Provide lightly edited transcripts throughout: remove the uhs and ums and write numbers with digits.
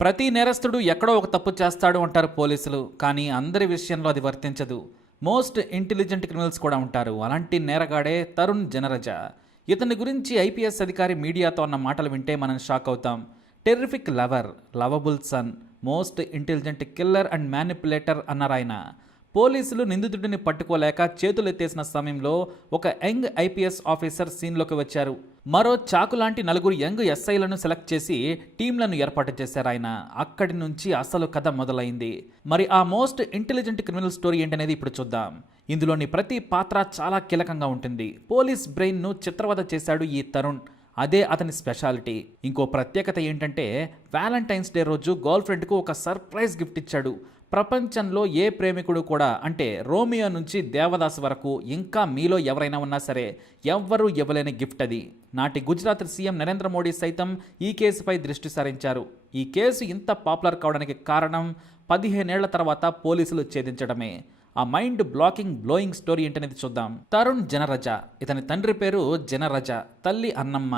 ప్రతి నేరస్తుడు ఎక్కడో ఒక తప్పు చేస్తాడు అంటారు పోలీసులు. కానీ అందరి విషయంలో అది వర్తించదు. మోస్ట్ ఇంటెలిజెంట్ క్రిమినల్స్ కూడా ఉంటారు. అలాంటి నేరగాడే తరుణ్ జనరజ. ఇతని గురించి ఐపీఎస్ అధికారి మీడియాతో అన్న మాటలు వింటే మనం షాక్ అవుతాం. Terrific lover, lovable son, most intelligent killer and manipulator అన్నారాయన. పోలీసులు నిందితుడిని పట్టుకోలేక చేతులెత్తేసిన సమయంలో ఒక యంగ్ ఐపీఎస్ ఆఫీసర్ సీన్లోకి వచ్చారు. మరో చాకు లాంటి నలుగురు యంగ్ ఎస్ఐలను సెలెక్ట్ చేసి టీంలను ఏర్పాటు చేశారు ఆయన. అక్కడి నుంచి అసలు కథ మొదలైంది. మరి ఆ మోస్ట్ ఇంటెలిజెంట్ క్రిమినల్ స్టోరీ ఏంటనేది ఇప్పుడు చూద్దాం. ఇందులోని ప్రతి పాత్ర చాలా కీలకంగా ఉంటుంది. పోలీస్ బ్రెయిన్ను చిత్రవద చేశాడు ఈ తరుణ్. అదే అతని స్పెషాలిటీ. ఇంకో ప్రత్యేకత ఏంటంటే వ్యాలంటైన్స్ డే రోజు గర్ల్ ఫ్రెండ్కు ఒక సర్ప్రైజ్ గిఫ్ట్ ఇచ్చాడు. ప్రపంచంలో ఏ ప్రేమికుడు కూడా, అంటే రోమియో నుంచి దేవదాస్ వరకు, ఇంకా మీలో ఎవరైనా ఉన్నా సరే ఎవ్వరూ ఇవ్వలేని గిఫ్ట్ అది. నాటి గుజరాత్ సీఎం నరేంద్ర మోడీ సైతం ఈ కేసుపై దృష్టి సారించారు. ఈ కేసు ఇంత పాపులర్ కావడానికి కారణం 15 ఏళ్ల తర్వాత పోలీసులు ఛేదించడమే. ఆ మైండ్ బ్లోయింగ్ స్టోరీ ఏంటనేది చూద్దాం. తరుణ్ జనరజ. ఇతని తండ్రి పేరు జనరజ, తల్లి అన్నమ్మ.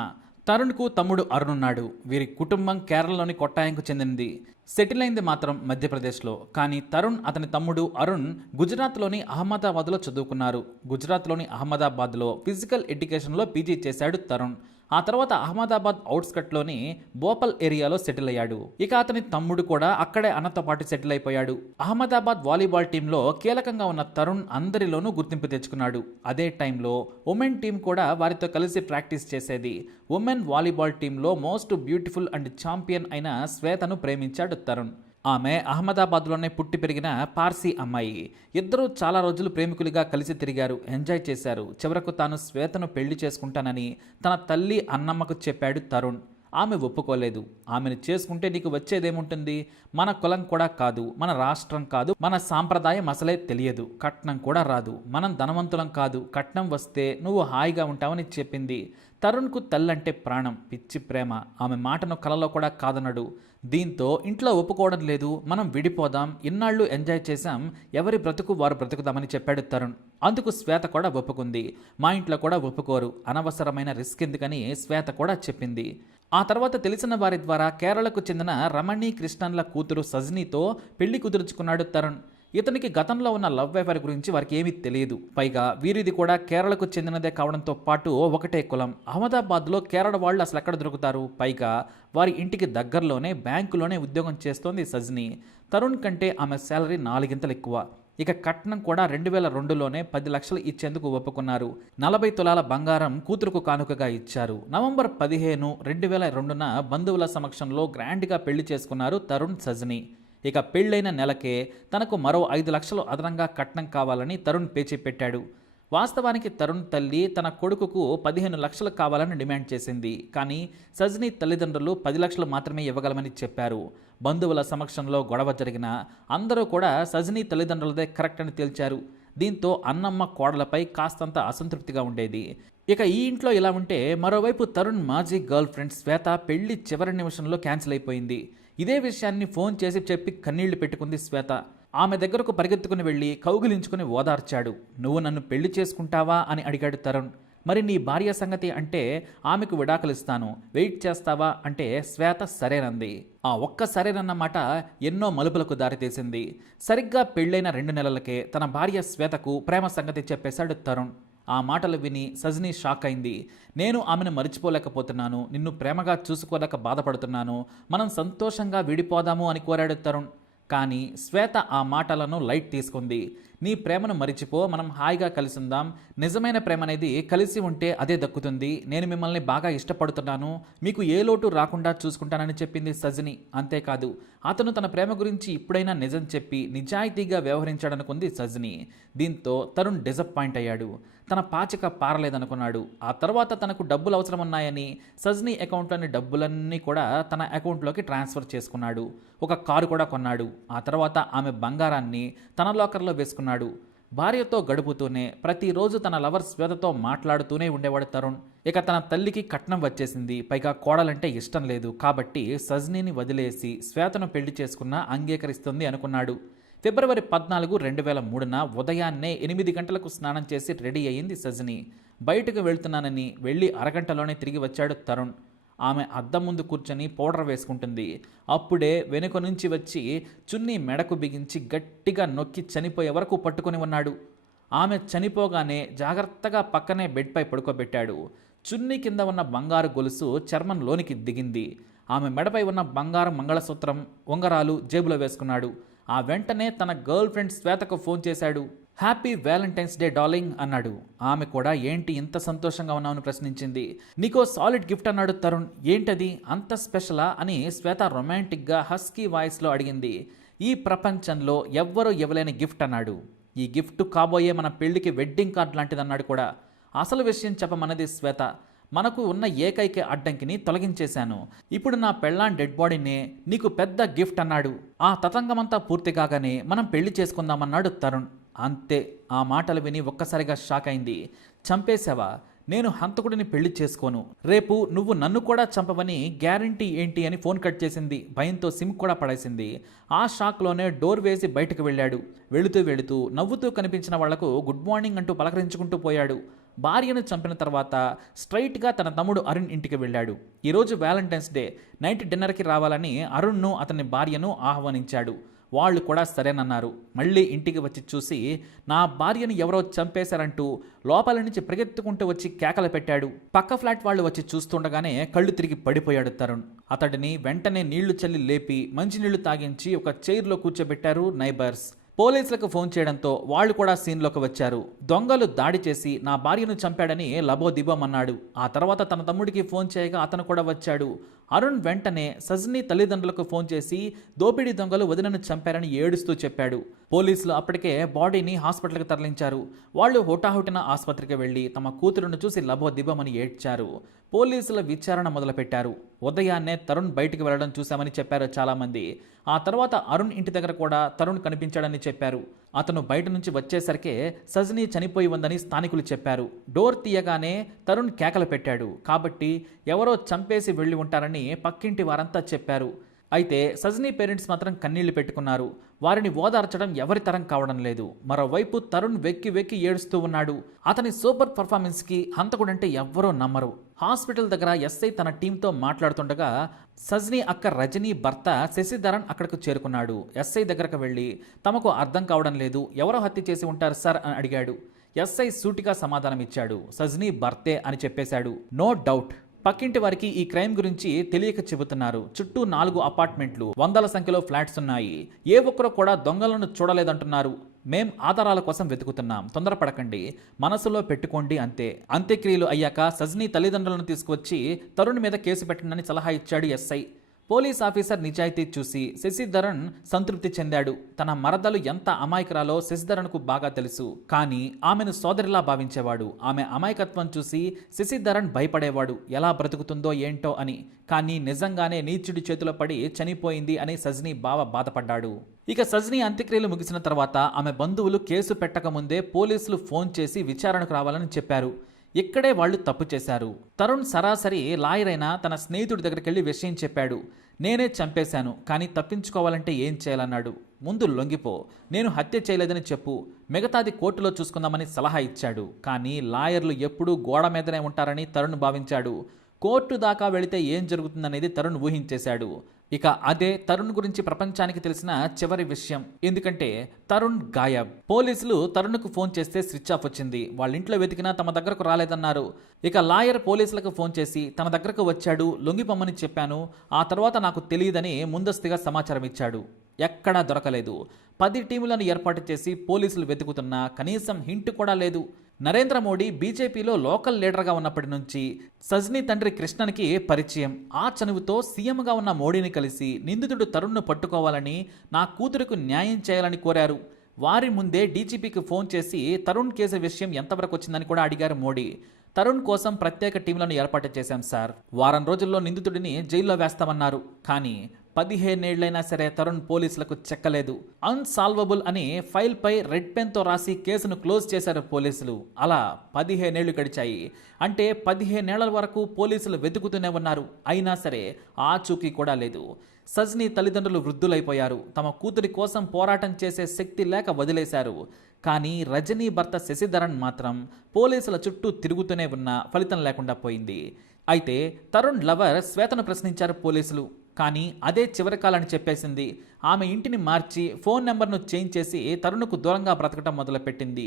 తరుణ్కు తమ్ముడు అరుణ్ ఉన్నాడు. వీరి కుటుంబం కేరళలోని కొట్టాయంకు చెందినది. సెటిల్ అయింది మాత్రం మధ్యప్రదేశ్లో. కానీ తరుణ్, అతని తమ్ముడు అరుణ్ గుజరాత్లోని అహ్మదాబాద్లో చదువుకున్నారు. గుజరాత్లోని అహ్మదాబాద్లో ఫిజికల్ ఎడ్యుకేషన్లో పీజీ చేశాడు తరుణ్. ఆ తర్వాత అహ్మదాబాద్ అవుట్స్కట్లోని బోపల్ ఏరియాలో సెటిల్ అయ్యాడు. ఇక అతని తమ్ముడు కూడా అక్కడే అన్నతో పాటు సెటిల్ అయిపోయాడు. అహ్మదాబాద్ వాలీబాల్ టీంలో కీలకంగా ఉన్న తరుణ్ అందరిలోనూ గుర్తింపు తెచ్చుకున్నాడు. అదే టైంలో ఉమెన్ టీం కూడా వారితో కలిసి ప్రాక్టీస్ చేసేది. ఉమెన్ వాలీబాల్ టీంలో మోస్ట్ బ్యూటిఫుల్ అండ్ ఛాంపియన్ అయిన శ్వేతను ప్రేమించాడు తరుణ్. ఆమె అహ్మదాబాద్లోనే పుట్టి పెరిగిన పార్సీ అమ్మాయి. ఇద్దరూ చాలా రోజులు ప్రేమికులుగా కలిసి తిరిగారు, ఎంజాయ్ చేశారు. చివరకు తాను శ్వేతను పెళ్లి చేసుకుంటానని తన తల్లి అన్నమ్మకు చెప్పాడు తరుణ్. ఆమె ఒప్పుకోలేదు. ఆమెను చేసుకుంటే నీకు వచ్చేదేముంటుంది? మన కులం కూడా కాదు, మన రాష్ట్రం కాదు, మన సాంప్రదాయం అసలే తెలియదు, కట్నం కూడా రాదు, మనం ధనవంతులం కాదు, కట్నం వస్తే నువ్వు హాయిగా ఉంటావని చెప్పింది. తరుణ్కు తల్లంటే ప్రాణం, పిచ్చి ప్రేమ. ఆమె మాటను కలలో కూడా కాదన్నాడు. దీంతో ఇంట్లో ఒప్పుకోవడం లేదు. మనం విడిపోదాం, ఇన్నాళ్ళు ఎంజాయ్ చేశాం, ఎవరి బ్రతుకు వారు బ్రతుకుదామని చెప్పాడు తరుణ్. అందుకు శ్వేత కూడా ఒప్పుకుంది. మా ఇంట్లో కూడా ఒప్పుకోరు, అనవసరమైన రిస్క్ ఎందుకని శ్వేత కూడా చెప్పింది. ఆ తర్వాత తెలిసిన వారి ద్వారా కేరళకు చెందిన రమణి కృష్ణన్ల కూతురు సజ్నీతో పెళ్లి కుదుర్చుకున్నాడు తరుణ్. ఇతనికి గతంలో ఉన్న లవ్ అఫైర్ గురించి వారికి ఏమీ తెలియదు. పైగా వీరిది కూడా కేరళకు చెందినదే కావడంతో పాటు ఒకటే కులం. అహ్మదాబాద్లో కేరళ వాళ్ళు అసలు ఎక్కడ దొరుకుతారు? పైగా వారి ఇంటికి దగ్గరలోనే బ్యాంకులోనే ఉద్యోగం చేస్తోంది సజ్ని. తరుణ్ కంటే ఆమె శాలరీ 4 గింతలు ఎక్కువ. ఇక కట్నం కూడా 2002లోనే 10 లక్షలు ఇచ్చేందుకు ఒప్పుకున్నారు. 40 తులాల బంగారం కూతురుకు కానుకగా ఇచ్చారు. నవంబర్ 15, 2002న బంధువుల సమక్షంలో గ్రాండ్గా పెళ్లి చేసుకున్నారు తరుణ్ సజ్ని. ఇక పెళ్ళైన నెలకే తనకు మరో 5 లక్షలు అదనంగా కట్నం కావాలని తరుణ్ పేచీ పెట్టాడు. వాస్తవానికి తరుణ్ తల్లి తన కొడుకుకు 15 లక్షలు కావాలని డిమాండ్ చేసింది. కానీ సజ్ని తల్లిదండ్రులు 10 లక్షలు మాత్రమే ఇవ్వగలమని చెప్పారు. బంధువుల సమక్షంలో గొడవ జరిగిన అందరూ కూడా సజ్ని తల్లిదండ్రులదే కరెక్ట్ అని తేల్చారు. దీంతో అన్నమ్మ కోడలపై కాస్తంత అసంతృప్తిగా ఉండేది. ఇక ఈ ఇంట్లో ఇలా ఉంటే మరోవైపు తరుణ్ మాజీ గర్ల్ ఫ్రెండ్ శ్వేత పెళ్లి చివరి నిమిషంలో క్యాన్సిల్ అయిపోయింది. ఇదే విషయాన్ని ఫోన్ చేసి చెప్పి కన్నీళ్లు పెట్టుకుంది శ్వేత. ఆమె దగ్గరకు పరిగెత్తుకుని వెళ్ళి కౌగిలించుకుని ఓదార్చాడు. నువ్వు నన్ను పెళ్లి చేసుకుంటావా అని అడిగాడు తరుణ్. మరి నీ భార్య సంగతి అంటే ఆమెకు విడాకులు ఇస్తాను, వెయిట్ చేస్తావా అంటే శ్వేత సరేనంది. ఆ ఒక్క సరేనన్న మాట ఎన్నో మలుపులకు దారితీసింది. సరిగ్గా పెళ్ళైన 2 నెలలకే తన భార్య శ్వేతకు ప్రేమ సంగతి చెప్పేశాడు తరుణ్. ఆ మాటలు విని సజ్ని షాక్ అయింది. నేను ఆమెను మర్చిపోలేకపోతున్నాను, నిన్ను ప్రేమగా చూసుకోలేక బాధపడుతున్నాను, మనం సంతోషంగా విడిపోదాము అని కోరాడు తరుణ్. కానీ శ్వేత ఆ మాటలను లైట్ తీసుకుంది. నీ ప్రేమను మరిచిపో, మనం హాయిగా కలిసి ఉందాం, నిజమైన ప్రేమ అనేది కలిసి ఉంటే అదే దక్కుతుంది, నేను మిమ్మల్ని బాగా ఇష్టపడుతున్నాను, మీకు ఏ లోటు రాకుండా చూసుకుంటానని చెప్పింది సజ్ని. అంతేకాదు అతను తన ప్రేమ గురించి ఇప్పుడైనా నిజం చెప్పి నిజాయితీగా వ్యవహరించాడనుకుంది సజ్ని. దీంతో తరుణ్ డిసప్పాయింట్ అయ్యాడు. తన పాచిక పారలేదనుకున్నాడు. ఆ తర్వాత తనకు డబ్బులు అవసరం ఉన్నాయని సజ్ని అకౌంట్లోని డబ్బులన్నీ కూడా తన అకౌంట్లోకి ట్రాన్స్ఫర్ చేసుకున్నాడు. ఒక కారు కూడా కొన్నాడు. ఆ తర్వాత ఆమె బంగారాన్ని తన లాకర్లో వేసుకున్నాడు. భార్యతో గడుపుతూనే ప్రతిరోజు తన లవర్ శ్వేతతో మాట్లాడుతూనే ఉండేవాడు తరుణ్. ఇక తన తల్లికి కట్నం వచ్చేసింది, పైగా కోడలంటే ఇష్టం లేదు. కాబట్టి సజ్నీని వదిలేసి శ్వేతను పెళ్లి చేసుకున్నా అంగీకరిస్తుంది అనుకున్నాడు. ఫిబ్రవరి 14, 2003న ఉదయాన్నే 8 గంటలకు స్నానం చేసి రెడీ అయ్యింది సజ్ని. బయటకు వెళ్తున్నానని వెళ్ళి అరగంటలోనే తిరిగి వచ్చాడు తరుణ్. ఆమె అద్దం ముందు కూర్చొని పౌడర్ వేసుకుంటుంది. అప్పుడే వెనుక నుంచి వచ్చి చున్నీ మెడకు బిగించి గట్టిగా నొక్కి చనిపోయే వరకు పట్టుకొని ఉన్నాడు. ఆమె చనిపోగానే జాగ్రత్తగా పక్కనే బెడ్పై పడుకోబెట్టాడు. చున్నీ కింద ఉన్న బంగారు గొలుసు చర్మం లోనికి దిగింది. ఆమె మెడపై ఉన్న బంగారు మంగళసూత్రం, ఉంగరాలు జేబులో వేసుకున్నాడు. ఆ వెంటనే తన గర్ల్ ఫ్రెండ్ శ్వేతకు ఫోన్ చేశాడు. హ్యాపీ వ్యాలంటైన్స్ డే డార్లింగ్ అన్నాడు. ఆమె కూడా ఏంటి ఇంత సంతోషంగా ఉన్నావని ప్రశ్నించింది. నీకో సాలిడ్ గిఫ్ట్ అన్నాడు తరుణ్. ఏంటది, అంత స్పెషలా అని శ్వేత రొమాంటిక్గా హస్కీ వాయిస్లో అడిగింది. ఈ ప్రపంచంలో ఎవ్వరూ ఇవ్వలేని గిఫ్ట్ అన్నాడు. ఈ గిఫ్ట్ కాబోయే మన పెళ్లికి వెడ్డింగ్ కార్డ్ లాంటిదన్నాడు కూడా. అసలు విషయం చెప్పమన్నది శ్వేత. మనకు ఉన్న ఏకైక అడ్డంకిని తొలగించేశాను. ఇప్పుడు నా పెళ్ళాన్ డెడ్ బాడీనే నీకు పెద్ద గిఫ్ట్ అన్నాడు. ఆ తతంగమంతా పూర్తి కాగానే మనం పెళ్లి చేసుకుందామన్నాడు తరుణ్. అంతే. ఆ మాటలు విని ఒక్కసారిగా షాక్ అయింది. చంపేశావా? నేను హంతకుడిని పెళ్లి చేసుకోను. రేపు నువ్వు నన్ను కూడా చంపవని గ్యారంటీ ఏంటి అని ఫోన్ కట్ చేసింది. భయంతో సిమ్ కూడా పడేసింది. ఆ షాక్లోనే డోర్ వేసి బయటకు వెళ్ళాడు. వెళుతూ నవ్వుతూ కనిపించిన వాళ్లకు గుడ్ మార్నింగ్ అంటూ పలకరించుకుంటూ పోయాడు. భార్యను చంపిన తర్వాత స్ట్రైట్గా తన తమ్ముడు అరుణ్ ఇంటికి వెళ్ళాడు. ఈరోజు వ్యాలంటైన్స్ డే నైట్ డిన్నర్కి రావాలని అరుణ్ను అతని భార్యను ఆహ్వానించాడు. వాళ్ళు కూడా సరేనన్నారు. మళ్ళీ ఇంటికి వచ్చి చూసి నా భార్యను ఎవరో చంపేశారంటూ లోపల నుంచి పరిగెత్తుకుంటూ వచ్చి కేకలు పెట్టాడు. పక్క ఫ్లాట్ వాళ్ళు వచ్చి చూస్తుండగానే కళ్ళు తిరిగి పడిపోయాడు తరుణ్. అతడిని వెంటనే నీళ్లు చల్లి లేపి మంచినీళ్లు తాగించి ఒక చైర్లో కూర్చోబెట్టారు నైబర్స్. పోలీసులకు ఫోన్ చేయడంతో వాళ్ళు కూడా సీన్లోకి వచ్చారు. దొంగలు దాడి చేసి నా భార్యను చంపాడని లబోదిబోమన్నాడు. ఆ తర్వాత తన తమ్ముడికి ఫోన్ చేయగా అతను కూడా వచ్చాడు. అరుణ్ వెంటనే సజ్నీ తల్లిదండ్రులకు ఫోన్ చేసి దోపిడీ దొంగలు వదినను చంపారని ఏడుస్తూ చెప్పాడు. పోలీసులు అప్పటికే బాడీని హాస్పిటల్కి తరలించారు. వాళ్ళు హుటాహుటిన ఆసుపత్రికి వెళ్లి తమ కూతురును చూసి లబోదిబోమని ఏడ్చారు. పోలీసుల విచారణ మొదలుపెట్టారు. ఉదయాన్నే తరుణ్ బయటికి వెళ్లడం చూశామని చెప్పారు చాలామంది. ఆ తర్వాత అరుణ్ ఇంటి దగ్గర కూడా తరుణ్ కనిపించాడని చెప్పారు. అతను బయట నుంచి వచ్చేసరికే సజ్నీ చనిపోయి ఉందని స్థానికులు చెప్పారు. డోర్ తీయగానే తరుణ్ కేకలు పెట్టాడు. కాబట్టి ఎవరో చంపేసి వెళ్ళి ఉంటారని పక్కింటి వారంతా చెప్పారు. అయితే సజ్నీ పేరెంట్స్ మాత్రం కన్నీళ్లు పెట్టుకున్నారు. వారిని ఓదార్చడం ఎవరి తరం కావడం లేదు. మరోవైపు తరుణ్ వెక్కి ఏడుస్తూ ఉన్నాడు. అతని సూపర్ పర్ఫార్మెన్స్కి హంతకుడంటే ఎవ్వరూ నమ్మరు. హాస్పిటల్ దగ్గర ఎస్ఐ తన టీంతో మాట్లాడుతుండగా సజ్నీ అక్క రజనీ భర్త శశిధరన్ అక్కడికి చేరుకున్నాడు. ఎస్ఐ దగ్గరకు వెళ్ళి తమకు అర్థం కావడం లేదు, ఎవరో హత్య చేసి ఉంటారు సార్ అని అడిగాడు. ఎస్ఐ సూటిగా సమాధానం ఇచ్చాడు. సజ్నీ భర్తే అని చెప్పేశాడు. No doubt. పక్కింటి వారికి ఈ క్రైమ్ గురించి తెలియక చెబుతున్నారు. చుట్టూ 4 అపార్ట్మెంట్లు, వందల సంఖ్యలో ఫ్లాట్స్ ఉన్నాయి. ఏ ఒక్కరూ కూడా దొంగలను చూడలేదంటున్నారు. మేం ఆధారాల కోసం వెతుకుతున్నాం, తొందరపడకండి, మనసులో పెట్టుకోండి అంతే. అంత్యక్రియలు అయ్యాక సజ్నీ తల్లిదండ్రులను తీసుకువచ్చి తరుణ్ మీద కేసు పెట్టండి సలహా ఇచ్చాడు ఎస్ఐ. పోలీస్ ఆఫీసర్ నిజాయితీ చూసి శశిధరన్ సంతృప్తి చెందాడు. తన మరదలు ఎంత అమాయకురాలో శశిధరన్కు బాగా తెలుసు. కానీ ఆమెను సోదరిలా భావించేవాడు. ఆమె అమాయకత్వం చూసి శశిధరన్ భయపడేవాడు, ఎలా బ్రతుకుతుందో ఏంటో అని. కానీ నిజంగానే నీచుడి చేతిలో పడి చనిపోయింది అని సజ్నీ బాధపడ్డాడు. ఇక సజ్నీ అంత్యక్రియలు ముగిసిన తర్వాత ఆమె బంధువులు కేసు పెట్టకముందే పోలీసులు ఫోన్ చేసి విచారణకు రావాలని చెప్పారు. ఇక్కడే వాళ్ళు తప్పు చేశారు. తరుణ్ సరాసరి లాయర్ అయిన తన స్నేహితుడి దగ్గరికి వెళ్ళి విషయం చెప్పాడు. నేనే చంపేశాను, కానీ తప్పించుకోవాలంటే ఏం చేయాలన్నాడు. ముందు లొంగిపో, నేను హత్య చేయలేదని చెప్పు, మిగతాది కోర్టులో చూసుకుందామని సలహా ఇచ్చాడు. కానీ లాయర్లు ఎప్పుడూ గోడ మీదనే ఉంటారని తరుణ్ భావించాడు. కోర్టు దాకా వెళితే ఏం జరుగుతుందనేది తరుణ్ ఊహించేశాడు. ఇక అదే తరుణ్ గురించి ప్రపంచానికి తెలిసిన చివరి విషయం. ఎందుకంటే తరుణ్ గాయబ్. పోలీసులు తరుణ్కు ఫోన్ చేస్తే స్విచ్ ఆఫ్ వచ్చింది. వాళ్ళ ఇంట్లో వెతికినా తమ దగ్గరకు రాలేదన్నారు. ఇక లాయర్ పోలీసులకు ఫోన్ చేసి తన దగ్గరకు వచ్చాడు, లొంగిపోమ్మని చెప్పాను, ఆ తర్వాత నాకు తెలియదని ముందస్తుగా సమాచారం ఇచ్చాడు. ఎక్కడా దొరకలేదు. 10 టీములను ఏర్పాటు చేసి పోలీసులు వెతుకుతున్నా కనీసం హింట్ కూడా లేదు. నరేంద్ర మోడీ బీజేపీలో లోకల్ లీడర్గా ఉన్నప్పటి నుంచి సజ్నీ తండ్రి కృష్ణన్కి పరిచయం. ఆ చనువుతో సీఎంగా ఉన్న మోడీని కలిసి నిందితుడు తరుణ్ను పట్టుకోవాలని, నా కూతురుకు న్యాయం చేయాలని కోరారు. వారి ముందే డీజీపీకి ఫోన్ చేసి తరుణ్ కేసు విషయం ఎంతవరకు వచ్చిందని కూడా అడిగారు మోడీ. తరుణ్ కోసం ప్రత్యేక టీంలను ఏర్పాటు చేశాం సార్, వారం రోజుల్లో నిందితుడిని జైల్లో వేస్తామన్నారు. కానీ 15 ఏళ్లైనా సరే తరుణ్ పోలీసులకు చెక్కలేదు. అన్సాల్వబుల్ అని ఫైల్పై రెడ్ పెన్తో రాసి కేసును క్లోజ్ చేశారు పోలీసులు. అలా 15 ఏళ్లు గడిచాయి. అంటే 15 ఏళ్ల వరకు పోలీసులు వెతుకుతూనే ఉన్నారు. అయినా సరే ఆచూకీ కూడా లేదు. సజ్నీ తల్లిదండ్రులు వృద్ధులైపోయారు. తమ కూతురి కోసం పోరాటం చేసే శక్తి లేక వదిలేశారు. కానీ రజనీ భర్త శశిధరన్ మాత్రం పోలీసుల చుట్టూ తిరుగుతూనే ఉన్నా ఫలితం లేకుండా పోయింది. అయితే తరుణ్ లవర్ శ్వేతను ప్రశ్నించారు పోలీసులు. కానీ అదే చివరి కాలని చెప్పేసింది. ఆమె ఇంటిని మార్చి ఫోన్ నెంబర్ను చేంజ్ చేసి తరుణ్కు దూరంగా బ్రతకటం మొదలుపెట్టింది.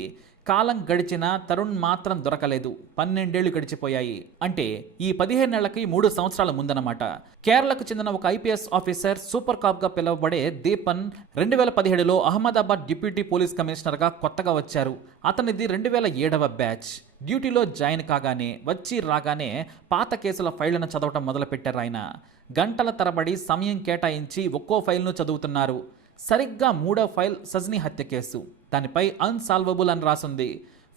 కాలం గడిచినా తరుణ్ మాత్రం దొరకలేదు. 12 ఏళ్లు గడిచిపోయాయి. అంటే ఈ 15 ఏళ్లకి 3 సంవత్సరాల ముందనమాట. కేరళకు చెందిన ఒక ఐపీఎస్ ఆఫీసర్, సూపర్ కాప్గా పిలువబడే దీపన్ 2017లో అహ్మదాబాద్ డిప్యూటీ పోలీస్ కమిషనర్గా కొత్తగా వచ్చారు. అతనిది 2007వ బ్యాచ్. డ్యూటీలో జాయిన్ కాగానే వచ్చి రాగానే పాత కేసుల ఫైళ్లను చదవటం మొదలుపెట్టారు ఆయన. గంటల తరబడి సమయం కేటాయించి ఒక్కో ఫైల్ను చదువుతున్నారు. సరిగ్గా 3వ ఫైల్ సజ్ని హత్య కేసు. దానిపై అన్సాల్వబుల్ అని రాసుంది.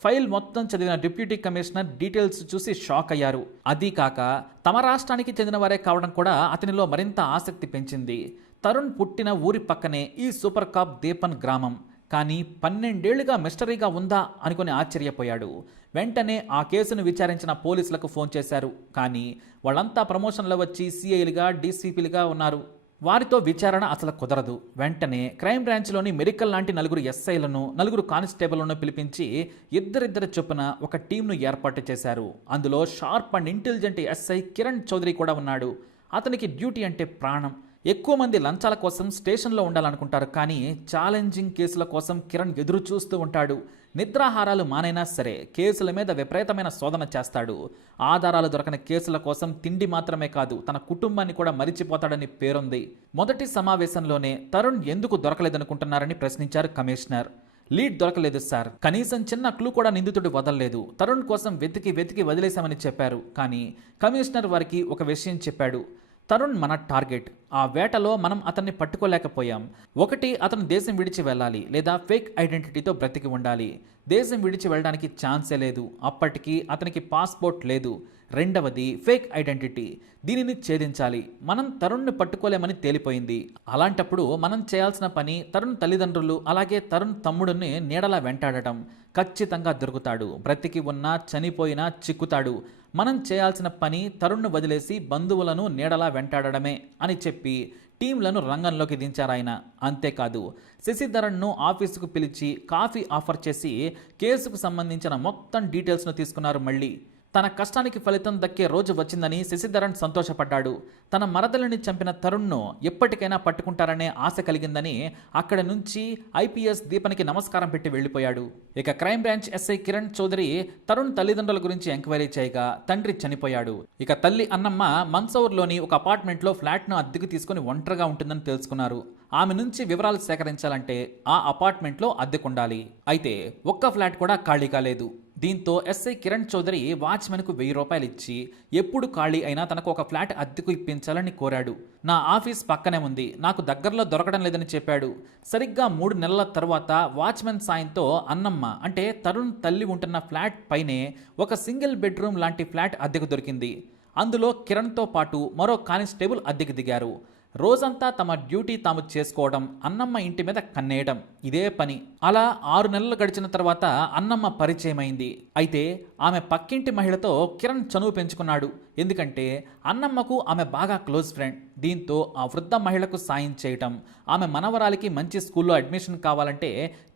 ఫైల్ మొత్తం చదివిన డిప్యూటీ కమిషనర్ డీటెయిల్స్ చూసి షాక్ అయ్యారు. అదీ కాక తమ రాష్ట్రానికి చెందిన వారే కావడం కూడా అతనిలో మరింత ఆసక్తి పెంచింది. తరుణ్ పుట్టిన ఊరి పక్కనే ఈ సూపర్ కాప్ దీపన్ గ్రామం. కానీ 12 ఏళ్లుగా మిస్టరీగా ఉందా అనుకుని ఆశ్చర్యపోయాడు. వెంటనే ఆ కేసును విచారించిన పోలీసులకు ఫోన్ చేశారు. కానీ వాళ్ళంతా ప్రమోషన్లో వచ్చి సిఐలుగా, డీసీపీలుగా ఉన్నారు. వారితో విచారణ అసలు కుదరదు. వెంటనే క్రైమ్ బ్రాంచ్లోని మెరికల్ లాంటి 4 ఎస్ఐలను, 4 కానిస్టేబుల్ను పిలిపించి ఇద్దరిద్దరి చొప్పున ఒక టీంను ఏర్పాటు చేశారు. అందులో sharp and intelligent SI Kiran Chaudhary కూడా ఉన్నాడు. అతనికి డ్యూటీ అంటే ప్రాణం. ఎక్కువ మంది లంచాల కోసం స్టేషన్లో ఉండాలనుకుంటారు. కానీ ఛాలెంజింగ్ కేసుల కోసం కిరణ్ ఎదురు చూస్తూ ఉంటాడు. నిద్రాహారాలు మానైనా సరే కేసుల మీద విపరీతమైన శోధన చేస్తాడు. ఆధారాలు దొరకని కేసుల కోసం తిండి మాత్రమే కాదు, తన కుటుంబాన్ని కూడా మరిచిపోతాడని పేరుంది. మొదటి సమావేశంలోనే తరుణ్ ఎందుకు దొరకలేదనుకుంటున్నారని ప్రశ్నించారు కమిషనర్. లీడ్ దొరకలేదు సార్, కనీసం చిన్న క్లూ కూడా నిందితుడు వదలలేదు. తరుణ్ కోసం వెతికి వదిలేశామని చెప్పారు. కానీ కమిషనర్ వారికి ఒక విషయం చెప్పాడు. తరుణ్ మన టార్గెట్. ఆ వేటలో మనం అతన్ని పట్టుకోలేకపోయాం. ఒకటి, అతను దేశం విడిచి వెళ్ళాలి, లేదా ఫేక్ ఐడెంటిటీతో బ్రతికి ఉండాలి. దేశం విడిచి వెళ్ళడానికి ఛాన్సే లేదు. అప్పటికి అతనికి పాస్పోర్ట్ లేదు. రెండవది ఫేక్ ఐడెంటిటీ. దీనిని ఛేదించాలి. మనం తరుణ్ని పట్టుకోలేమని తేలిపోయింది. అలాంటప్పుడు మనం చేయాల్సిన పని తరుణ్ తల్లిదండ్రులు, అలాగే తరుణ్ తమ్ముడిని నీడలా వెంటాడటం. ఖచ్చితంగా దొరుకుతాడు. బ్రతికి ఉన్నా చనిపోయినా చిక్కుతాడు. మనం చేయాల్సిన పని తరుణ్ను వదిలేసి బంధువులను నీడలా వెంటాడడమే అని చెప్పి టీంలను రంగంలోకి దించారాయన. అంతేకాదు, శశిధరన్ను ఆఫీసుకు పిలిచి కాఫీ ఆఫర్ చేసి కేసుకు సంబంధించిన మొత్తం డీటెయిల్స్ను తీసుకున్నారు. మళ్ళీ తన కష్టానికి ఫలితం దక్కే రోజు వచ్చిందని శశిధరన్ సంతోషపడ్డాడు. తన మరదలిని చంపిన తరుణ్ను ఎప్పటికైనా పట్టుకుంటారనే ఆశ కలిగిందని అక్కడి నుంచి ఐపీఎస్ దీపన్కి నమస్కారం పెట్టి వెళ్ళిపోయాడు. ఇక crime branch SI Kiran Chaudhary Tarun తల్లిదండ్రుల గురించి ఎంక్వైరీ చేయగా తండ్రి చనిపోయాడు. ఇక తల్లి అన్నమ్మ మందసౌర్లోని ఒక అపార్ట్మెంట్లో ఫ్లాట్ను అద్దెకు తీసుకుని ఒంటరిగా ఉంటుందని తెలుసుకున్నారు. ఆమె నుంచి వివరాలు సేకరించాలంటే ఆ అపార్ట్మెంట్లో అద్దెకుండాలి. అయితే ఒక్క ఫ్లాట్ కూడా ఖాళీ కాలేదు. దీంతో ఎస్ఐ కిరణ్ చౌదరి వాచ్మెన్కు 1000 రూపాయలు ఇచ్చి ఎప్పుడు ఖాళీ అయినా తనకు ఒక ఫ్లాట్ అద్దెకు ఇప్పించాలని కోరాడు. నా ఆఫీస్ పక్కనే ఉంది, నాకు దగ్గరలో దొరకడం లేదని చెప్పాడు. సరిగ్గా 3 నెలల తర్వాత వాచ్మెన్ సాయంతో అన్నమ్మ అంటే తరుణ్ తల్లి ఉంటున్న ఫ్లాట్ పైనే ఒక సింగిల్ బెడ్రూమ్ లాంటి ఫ్లాట్ అద్దెకు దొరికింది. అందులో కిరణ్తో పాటు మరో కానిస్టేబుల్ అద్దెకు దిగారు. రోజంతా తమ డ్యూటీ తాము చేసుకోవడం, అన్నమ్మ ఇంటి మీద కన్నేయడం, ఇదే పని. అలా 6 నెలలు గడిచిన తర్వాత అన్నమ్మ పరిచయమైంది. అయితే ఆమె పక్కింటి మహిళతో కిరణ్ చనువు పెంచుకున్నాడు. ఎందుకంటే అన్నమ్మకు ఆమె బాగా క్లోజ్ ఫ్రెండ్. దీంతో ఆ వృద్ధ మహిళకు సాయం చేయటం, ఆమె మనవరాలికి మంచి స్కూల్లో అడ్మిషన్ కావాలంటే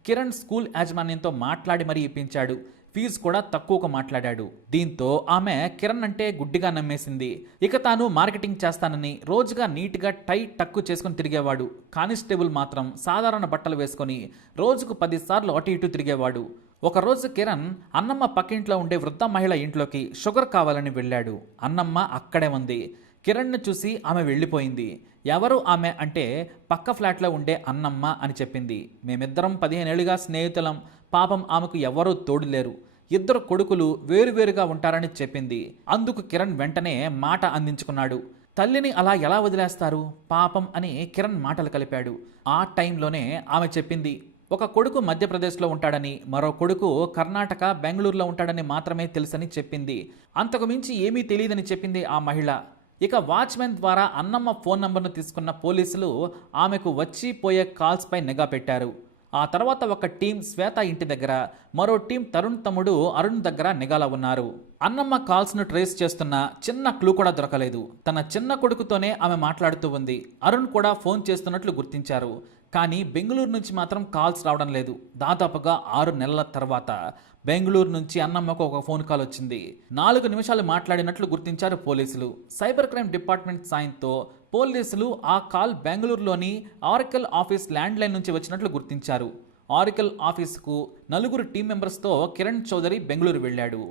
కిరణ్ స్కూల్ యాజమాన్యంతో మాట్లాడి మరీ ఇప్పించాడు. ఫీజు కూడా తక్కువగా మాట్లాడాడు. దీంతో ఆమె కిరణ్ అంటే గుడ్డిగా నమ్మేసింది. ఇక తాను మార్కెటింగ్ చేస్తానని రోజుగా నీట్గా టై టక్కు చేసుకుని తిరిగేవాడు. కానిస్టేబుల్ మాత్రం సాధారణ బట్టలు వేసుకొని రోజుకు 10 సార్లు అటు ఇటు తిరిగేవాడు. ఒకరోజు కిరణ్ అన్నమ్మ పక్కింట్లో ఉండే వృద్ధ మహిళ ఇంట్లోకి షుగర్ కావాలని వెళ్ళాడు. అన్నమ్మ అక్కడే ఉంది. కిరణ్ను చూసి ఆమె వెళ్ళిపోయింది. ఎవరు ఆమె అంటే పక్క ఫ్లాట్లో ఉండే అన్నమ్మ అని చెప్పింది. మేమిద్దరం 15 ఏళ్ళుగా స్నేహితులం. పాపం ఆమెకు ఎవరూ తోడులేరు. 2 కొడుకులు వేరువేరుగా ఉంటారని చెప్పింది. అందుకు కిరణ్ వెంటనే మాట అందించుకున్నాడు. తల్లిని అలా ఎలా వదిలేస్తారు పాపం అని కిరణ్ మాటలు కలిపాడు. ఆ టైంలోనే ఆమె చెప్పింది, ఒక కొడుకు మధ్యప్రదేశ్లో ఉంటాడని, మరో కొడుకు కర్ణాటక, బెంగళూరులో ఉంటాడని మాత్రమే తెలుసని చెప్పింది. అంతకు మించి ఏమీ తెలియదని చెప్పింది ఆ మహిళ. ఇక వాచ్మెన్ ద్వారా అన్నమ్మ ఫోన్ నంబర్ను తీసుకున్న పోలీసులు ఆమెకు వచ్చి పోయే కాల్స్పై నిఘా పెట్టారు. ఆ తర్వాత ఒక టీం శ్వేత ఇంటి దగ్గర, మరో టీం తరుణ్ తమ్ముడు అరుణ్ దగ్గర నిఘాలో ఉన్నారు. అన్నమ్మ కాల్స్ను ట్రేస్ చేస్తున్న చిన్న క్లూ కూడా దొరకలేదు. తన చిన్న కొడుకుతోనే ఆమె మాట్లాడుతూ ఉంది. అరుణ్ కూడా ఫోన్ చేస్తున్నట్లు గుర్తించారు. కానీ బెంగళూరు నుంచి మాత్రం కాల్స్ రావడం లేదు. దాదాపుగా 6 నెలల తర్వాత బెంగళూరు నుంచి అన్నమ్మకు ఒక ఫోన్ కాల్ వచ్చింది. 4 నిమిషాలు మాట్లాడినట్లు గుర్తించారు పోలీసులు. సైబర్ క్రైమ్ డిపార్ట్మెంట్ సాయంతో పోలీసులు ఆ కాల్ బెంగళూరులోని ఆరికల్ ఆఫీస్ ల్యాండ్ లైన్ నుంచి వచ్చినట్లు గుర్తించారు. ఆరికల్ ఆఫీసుకు 4 టీం మెంబర్స్తో కిరణ్ చౌదరి బెంగళూరు వెళ్ళాడు.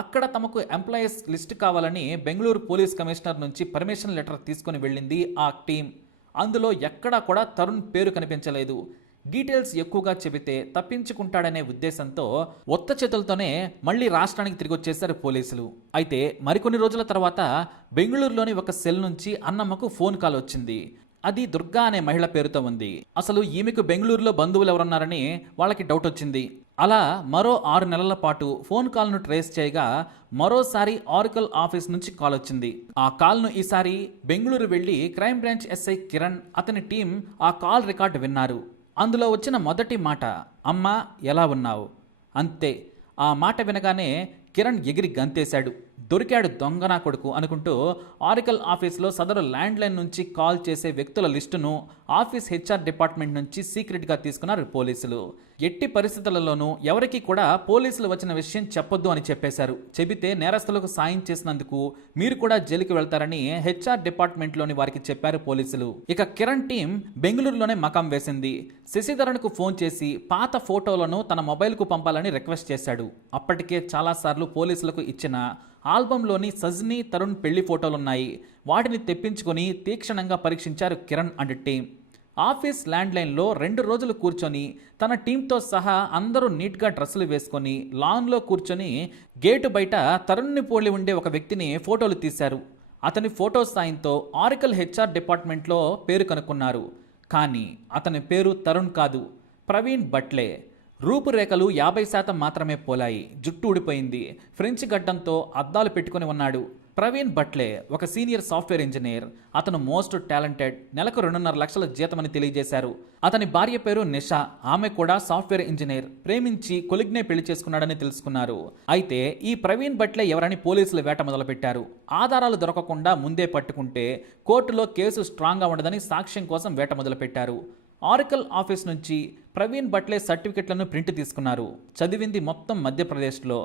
అక్కడ తమకు ఎంప్లాయీస్ లిస్ట్ కావాలని బెంగళూరు పోలీస్ కమిషనర్ నుంచి పర్మిషన్ లెటర్ తీసుకుని వెళ్ళింది ఆ టీం. అందులో ఎక్కడా కూడా తరుణ్ పేరు కనిపించలేదు. డీటెయిల్స్ ఎక్కువగా చెబితే తప్పించుకుంటాడనే ఉద్దేశంతో ఒత్త చేతులతోనే మళ్లీ రాష్ట్రానికి తిరిగి వచ్చేశారు పోలీసులు. అయితే మరికొన్ని రోజుల తర్వాత బెంగళూరులోని ఒక సెల్ నుంచి అన్నమ్మకు ఫోన్ కాల్ వచ్చింది. అది దుర్గా అనే మహిళ పేరుతో ఉంది. అసలు ఈమెకు బెంగళూరులో బంధువులు ఎవరున్నారని వాళ్ళకి డౌట్ వచ్చింది. అలా మరో 6 నెలల పాటు ఫోన్ కాల్ను ట్రేస్ చేయగా మరోసారి ఆరికల్ ఆఫీస్ నుంచి కాల్ వచ్చింది. ఆ కాల్ను ఈసారి బెంగళూరు వెళ్లి క్రైమ్ బ్రాంచ్ ఎస్ఐ కిరణ్ అతని టీం ఆ కాల్ రికార్డు విన్నారు. అందులో వచ్చిన మొదటి మాట, అమ్మా ఎలా ఉన్నావు, అంతే. ఆ మాట వినగానే కిరణ్ ఎగిరి గంతేశాడు. దొరికాడు దొంగనా కొడుకు అనుకుంటూ ఆరికల్ ఆఫీస్లో సదరు ల్యాండ్ లైన్ నుంచి కాల్ చేసే వ్యక్తుల లిస్టును ఆఫీస్ హెచ్ఆర్ డిపార్ట్మెంట్ నుంచి సీక్రెట్గా తీసుకున్నారు పోలీసులు. ఎట్టి పరిస్థితులలోనూ ఎవరికీ కూడా పోలీసులు వచ్చిన విషయం చెప్పొద్దు అని చెప్పేశారు. చెబితే నేరస్తులకు సాయం చేసినందుకు మీరు కూడా జైలుకి వెళ్తారని హెచ్ఆర్ డిపార్ట్మెంట్లోని వారికి చెప్పారు పోలీసులు. ఇక కిరణ్ టీం బెంగళూరులోనే మకాం వేసింది. శశిధరన్కు ఫోన్ చేసి పాత ఫోటోలను తన మొబైల్కు పంపాలని రిక్వెస్ట్ చేశాడు. అప్పటికే చాలాసార్లు పోలీసులకు ఇచ్చిన ఆల్బంలోని సజ్నీ తరుణ్ పెళ్లి ఫోటోలున్నాయి. వాటిని తెప్పించుకొని తీక్షణంగా పరీక్షించారు Kiran and team. Office land లైన్లో 2 రోజులు కూర్చొని తన టీంతో సహా అందరూ నీట్గా డ్రెస్సులు వేసుకొని లాన్లో కూర్చొని గేటు బయట తరుణ్ని పోలి ఉండే ఒక వ్యక్తిని ఫోటోలు తీశారు. అతని ఫోటో సాయంతో ఆరికల్ హెచ్ఆర్ డిపార్ట్మెంట్లో పేరు కనుక్కున్నారు. కానీ అతని పేరు తరుణ్ కాదు, ప్రవీణ్ బట్లే. రూపురేఖలు 50% మాత్రమే పోలాయి. జుట్టు ఊడిపోయింది. ఫ్రెంచ్ గడ్డంతో అద్దాలు పెట్టుకుని ఉన్నాడు. ప్రవీణ్ బట్లే ఒక సీనియర్ సాఫ్ట్వేర్ ఇంజనీర్. అతను మోస్ట్ టాలెంటెడ్. నెలకు 2.5 లక్షల జీతమని తెలియజేశారు. అతని భార్య పేరు నిషా. ఆమె కూడా సాఫ్ట్వేర్ ఇంజనీర్. ప్రేమించి కొలిగ్నే పెళ్లి చేసుకున్నాడని తెలుసుకున్నారు. అయితే ఈ ప్రవీణ్ బట్లే ఎవరని పోలీసులు వేట మొదలుపెట్టారు. ఆధారాలు దొరకకుండా ముందే పట్టుకుంటే కోర్టులో కేసు స్ట్రాంగ్గా ఉండదని సాక్ష్యం కోసం వేట మొదలుపెట్టారు. ఆరికల్ ఆఫీస్ నుంచి ప్రవీణ్ బట్లే సర్టిఫికెట్లను ప్రింట్ తీసుకున్నారు. చదివింది మొత్తం మధ్యప్రదేశ్లో.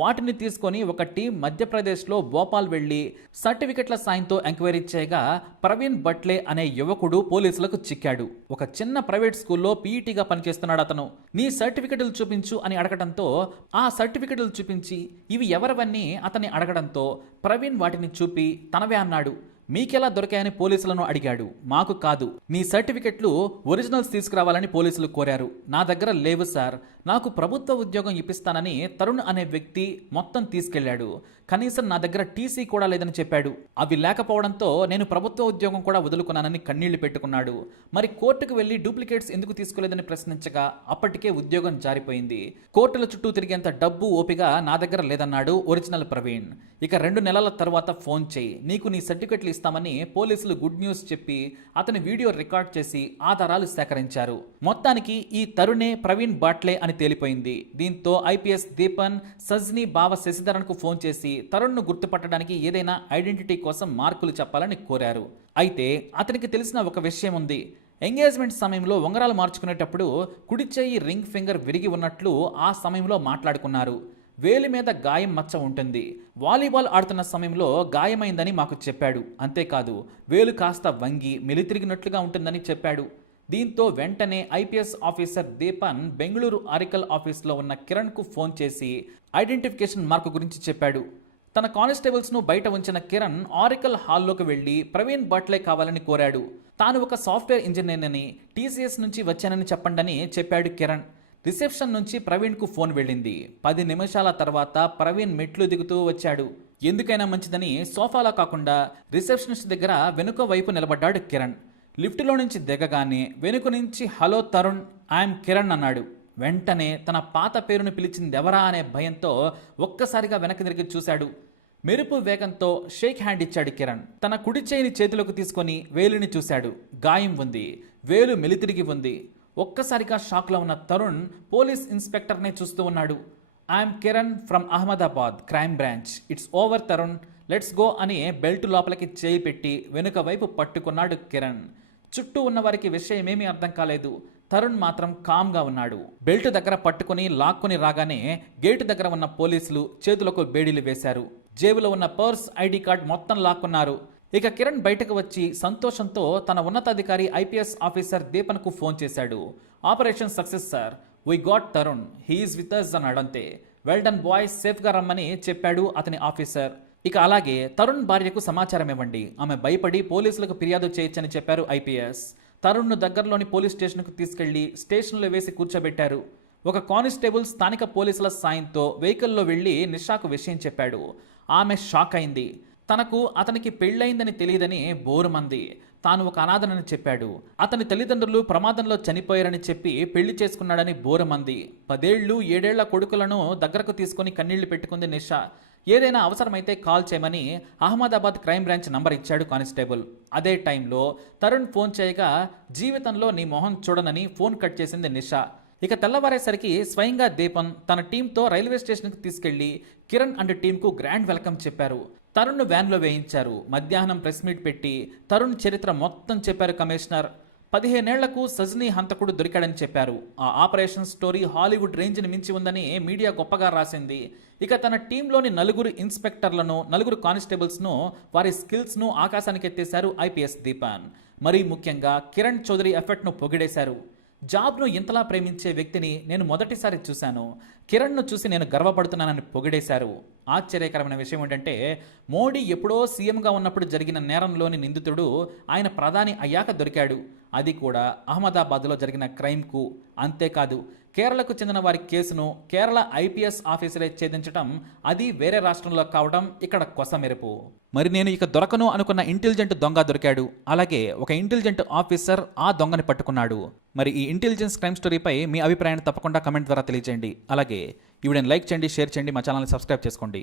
వాటిని తీసుకొని ఒక టీం మధ్యప్రదేశ్లో భోపాల్ వెళ్లి సర్టిఫికెట్ల సాయంతో ఎంక్వైరీ చేయగా ప్రవీణ్ బట్లే అనే యువకుడు పోలీసులకు చిక్కాడు. ఒక చిన్న ప్రైవేట్ స్కూల్లో పీఈటీగా పనిచేస్తున్నాడు అతను. నీ సర్టిఫికెట్లు చూపించు అని అడగడంతో ఆ సర్టిఫికెట్లు చూపించి ఇవి ఎవరివన్నీ అతన్ని అడగడంతో ప్రవీణ్ వాటిని చూపి తనవే అన్నాడు. మీకెలా దొరికాయని పోలీసులను అడిగాడు. మాకు కాదు, మీ సర్టిఫికెట్లు ఒరిజినల్స్ తీసుకురావాలని పోలీసులు కోరారు. నా దగ్గర లేవు సార్, నాకు ప్రభుత్వ ఉద్యోగం ఇప్పిస్తానని తరుణ్ అనే వ్యక్తి మొత్తం తీసుకెళ్లాడు. కనీసం నా దగ్గర టీసీ కూడా లేదని చెప్పాడు. అవి లేకపోవడంతో నేను ప్రభుత్వ ఉద్యోగం కూడా వదులుకున్నానని కన్నీళ్లు పెట్టుకున్నాడు. మరి కోర్టుకు వెళ్లి డూప్లికేట్స్ ఎందుకు తీసుకోలేదని ప్రశ్నించగా అప్పటికే ఉద్యోగం జారిపోయింది. కోర్టుల చుట్టూ తిరిగేంత డబ్బు ఓపిక నా దగ్గర లేదన్నాడు ఒరిజినల్ ప్రవీణ్. ఇక 2 నెలల తర్వాత ఫోన్ చేయి, నీకు నీ సర్టిఫికెట్లు ఇస్తామని పోలీసులు గుడ్ న్యూస్ చెప్పి అతని వీడియో రికార్డ్ చేసి ఆధారాలు సేకరించారు. మొత్తానికి ఈ తరుణే ప్రవీణ్ బాట్లే అని తేలిపోయింది. దీంతో ఐపీఎస్ దీపన్ సజ్నీ బావ శశిధరన్కు ఫోన్ చేసి తరుణ్ను గుర్తుపట్టడానికి ఏదైనా ఐడెంటిటీ కోసం మార్కులు చెప్పాలని కోరారు. అయితే అతనికి తెలిసిన ఒక విషయం ఉంది. ఎంగేజ్మెంట్ సమయంలో ఉంగరాలు మార్చుకునేటప్పుడు కుడి చేయి రింగ్ ఫింగర్ విరిగి ఉన్నట్లు ఆ సమయంలో మాట్లాడుకున్నారు. వేలి మీద గాయం మచ్చ ఉంటుంది. వాలీబాల్ ఆడుతున్న సమయంలో గాయమైందని మాకు చెప్పాడు. అంతేకాదు వేలు కాస్త వంగి మెలితిరిగినట్లుగా ఉంటుందని చెప్పాడు. దీంతో వెంటనే ఐపీఎస్ ఆఫీసర్ దీపన్ బెంగళూరు ఆరికల్ ఆఫీస్లో ఉన్న కిరణ్కు ఫోన్ చేసి ఐడెంటిఫికేషన్ మార్కు గురించి చెప్పాడు. తన కానిస్టేబుల్స్ను బయట ఉంచిన కిరణ్ ఆరికల్ హాల్లోకి వెళ్లి ప్రవీణ్ బట్లే కావాలని కోరాడు. తాను ఒక సాఫ్ట్వేర్ ఇంజనీర్ని, టీసీఎస్ నుంచి వచ్చానని చెప్పండని చెప్పాడు కిరణ్. రిసెప్షన్ నుంచి ప్రవీణ్కు ఫోన్ వెళ్ళింది. 10 నిమిషాల తర్వాత ప్రవీణ్ మెట్లు దిగుతూ వచ్చాడు. ఎందుకైనా మంచిదని సోఫాలో కాకుండా రిసెప్షనిస్ట్ దగ్గర వెనుక వైపు నిలబడ్డాడు కిరణ్. లిఫ్టులో నుంచి దిగగానే వెనుక నుంచి హలో తరుణ్, ఐఎమ్ కిరణ్ అన్నాడు. వెంటనే తన పాత పేరును పిలిచిందెవరా అనే భయంతో ఒక్కసారిగా వెనక్కి తిరిగి చూశాడు. మెరుపు వేగంతో షేక్ హ్యాండ్ ఇచ్చాడు కిరణ్. తన కుడి చేయిని చేతిలోకి తీసుకొని వేలుని చూశాడు. గాయం ఉంది, వేలు మెలితిరిగి ఉంది. ఒక్కసారిగా షాక్లో ఉన్న తరుణ్ పోలీస్ ఇన్స్పెక్టర్నే చూస్తూ ఉన్నాడు. I'm Kiran from Ahmedabad crime branch. It's over Tarun, let's go అని బెల్ట్ లోపలికి చేయి పెట్టి వెనుక వైపు పట్టుకున్నాడు కిరణ్. చుట్టూ ఉన్న వారికి విషయమేమీ అర్థం కాలేదు. తరుణ్ మాత్రం కామ్గా ఉన్నాడు. బెల్ట్ దగ్గర పట్టుకుని లాక్కుని రాగానే గేటు దగ్గర ఉన్న పోలీసులు చేతులకు బేడీలు వేశారు. జేబులో ఉన్న పర్స్, ఐడి కార్డ్ మొత్తం లాక్కున్నారు. ఇక కిరణ్ బయటకు వచ్చి సంతోషంతో తన ఉన్నతాధికారి ఐపీఎస్ ఆఫీసర్ దీపన్కు ఫోన్ చేశాడు. Operation success sir, we got Tarun, he's with us అన్నాడంతే. వెల్ డన్ బాయ్స్, సేఫ్గా రమ్మని చెప్పాడు అతని ఆఫీసర్. ఇక అలాగే తరుణ్ భార్యకు సమాచారం ఇవ్వండి, ఆమె భయపడి పోలీసులకు ఫిర్యాదు చేయొచ్చని చెప్పారు ఐపీఎస్. తరుణ్ను దగ్గరలోని పోలీస్ స్టేషన్కు తీసుకెళ్లి స్టేషన్లో వేసి కూర్చోబెట్టారు. ఒక కానిస్టేబుల్ స్థానిక పోలీసుల సాయంతో వెహికల్లో వెళ్లి నిషాకు విషయం చెప్పాడు. ఆమె షాక్ అయింది. తనకు అతనికి పెళ్ళయిందని తెలియదని బోరుమంది. తాను ఒక అనాథనని చెప్పాడు. అతని తల్లిదండ్రులు ప్రమాదంలో చనిపోయారని చెప్పి పెళ్లి చేసుకున్నాడని బోరుమంది. 10 ఏళ్ళు 7 ఏళ్ల కొడుకులను దగ్గరకు తీసుకుని కన్నీళ్లు పెట్టుకుంది నిషా. ఏదైనా అవసరమైతే కాల్ చేయమని అహ్మదాబాద్ క్రైమ్ బ్రాంచ్ నంబర్ ఇచ్చాడు కానిస్టేబుల్. అదే టైంలో తరుణ్ ఫోన్ చేయగా జీవితంలో నీ మొహం చూడనని ఫోన్ కట్ చేసింది నిషా. ఇక తెల్లవారేసరికి స్వయంగా దీపన్ తన టీంతో రైల్వే స్టేషన్కి తీసుకెళ్లి కిరణ్ అండ్ టీంకు గ్రాండ్ వెల్కమ్ చెప్పారు. తరుణ్ను వ్యాన్లో వేయించారు. మధ్యాహ్నం ప్రెస్ మీట్ పెట్టి తరుణ్ చరిత్ర మొత్తం చెప్పారు కమిషనర్. 15 ఏళ్లకు సజనీ హంతకుడు దొరికాడని చెప్పారు. ఆ ఆపరేషన్ స్టోరీ హాలీవుడ్ రేంజ్ని మించి ఉందని మీడియా గొప్పగా రాసింది. ఇక తన టీంలోని 4 ఇన్స్పెక్టర్లను, 4 కానిస్టేబుల్స్ను, వారి స్కిల్స్ను ఆకాశానికి ఎత్తేశారు ఐపీఎస్ దీపన్. మరీ ముఖ్యంగా కిరణ్ చౌదరి ఎఫర్ట్ను పొగిడేశారు. జాబ్ను ఇంతలా ప్రేమించే వ్యక్తిని నేను మొదటిసారి చూశాను. కిరణ్ను చూసి నేను గర్వపడుతున్నానని పొగిడేశారు. ఆశ్చర్యకరమైన విషయం ఏంటంటే మోడీ ఎప్పుడో సీఎంగా ఉన్నప్పుడు జరిగిన నేరంలోని నిందితుడు ఆయన ప్రధాని అయ్యాక దొరికాడు. అది కూడా అహ్మదాబాద్లో జరిగిన క్రైమ్కు. అంతేకాదు కేరళకు చెందిన వారి కేసును కేరళ ఐపీఎస్ ఆఫీసరే ఛేదించడం, అది వేరే రాష్ట్రంలో కావడం ఇక్కడ కొసమెరుపు. మరి నేను ఇక దొరకను అనుకున్న ఇంటెలిజెంట్ దొంగ దొరికాడు. అలాగే ఒక ఇంటెలిజెంట్ ఆఫీసర్ ఆ దొంగని పట్టుకున్నాడు. మరి ఈ ఇంటెలిజెన్స్ క్రైమ్ స్టోరీపై మీ అభిప్రాయాన్ని తప్పకుండా కమెంట్ ద్వారా తెలియజేయండి. అలాగే ఈ వీడియోని లైక్ చేయండి, షేర్ చేయండి, మా ఛానల్ని సబ్స్క్రైబ్ చేసుకోండి.